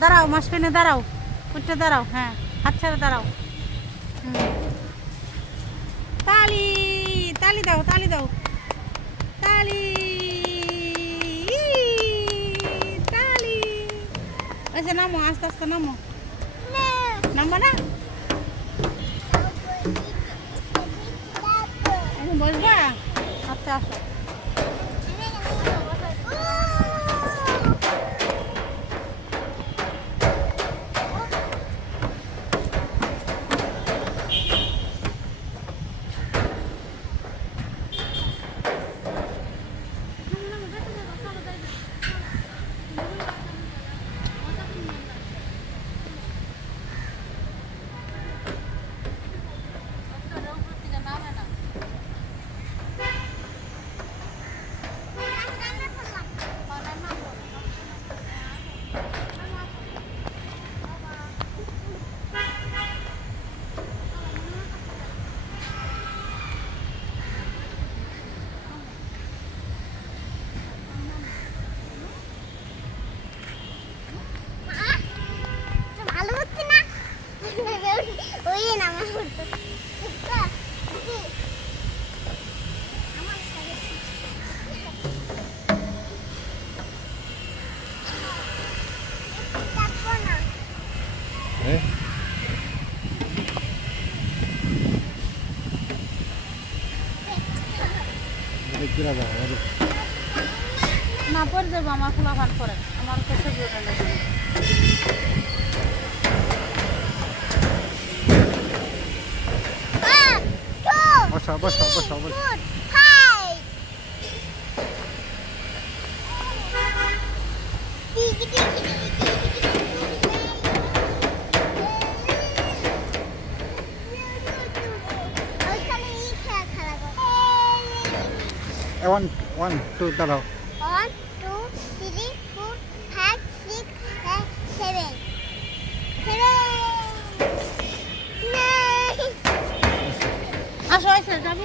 দাঁড়াও মাঝখানে দাঁড়াও, উঠে দাঁড়াও, হ্যাঁ হাত ছাড়া দাঁড়াও। তালি তালি দাও, তালি দাও, তালি তালি। আচ্ছা নামো, আস্তে আস্তে নামো। নামবো না, এখন বসবা? আচ্ছা আসো। না পরে যাবো, আমার খোলা ভাত করে আমার কাছে বসা বসা বসা বসা। ওয়ান ওয়ান টু দাঁড়াও। 1 2 3 4 5 6 7 7 আসো, আসো যাবো।